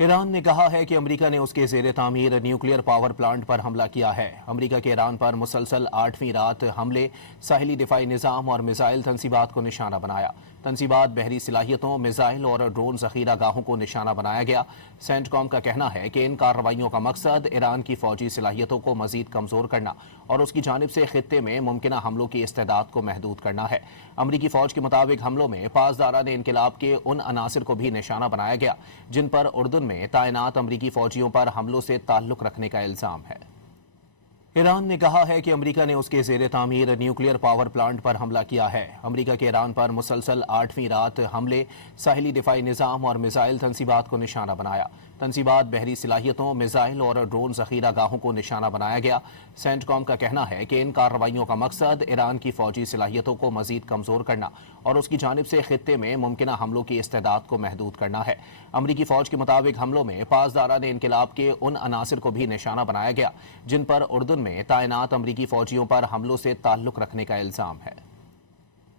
Iran ने कहा है कि अमेरिका ने उसके ज़ेर तामीर न्यूक्लियर पावर प्लांट पर हमला किया है। अमेरिका के ईरान पर मुसलसल 8वीं रात हमले साहिली दिफाई निज़ाम और मिसाइल तनसीबात को निशाना बनाया। तनसीबात बहरी सलाहियतों, मिसाइल और ड्रोन ज़ख़ीरा गाहों को निशाना बनाया गया। सेंटकॉम का कहना है कि इन कार्रवाइयों का मकसद ईरान की फ़ौजी सलाहियतों को मज़ीद कमज़ोर करना और उसकी जानिब से ख़ित्ते में मुमकिना हमलों की इस्तेदाद को महदूद करना है। अमरीकी फ़ौज के मुताबिक हमलों में पासदारान इनक़िलाब के उन अनासिर को भी निशाना बनाया गया जिन पर उर्दुन में तैनात अमरीकी फ़ौजियों पर हमलों से ताल्लुक़ रखने का इल्ज़ाम है। ईरान ने कहा है कि अमेरिका ने उसके ज़ेर तामीर न्यूक्लियर पावर प्लांट पर हमला किया है। अमेरिका के ईरान पर मुसलसल 8वीं रात हमले साहिली दिफाई निज़ाम और मिसाइल तनसीबात को निशाना बनाया। तनसीबात बहरी सलाहियतों, मिसाइल और ड्रोन ज़ख़ीरा गाहों को निशाना बनाया गया। सेंटकॉम का कहना है कि इन कार्रवाइयों का मकसद ईरान की फ़ौजी सलाहियतों को मज़ीद कमज़ोर करना और उसकी जानिब से ख़ित्ते में मुमकिना हमलों की इस्तेदाद को महदूद करना है। अमरीकी फ़ौज के मुताबिक हमलों में पासदारान इनक़िलाब के उन अनासिर को भी निशाना बनाया गया जिन पर उर्दुन में तैनात अमरीकी फ़ौजियों पर हमलों से ताल्लुक़ रखने का इल्ज़ाम है।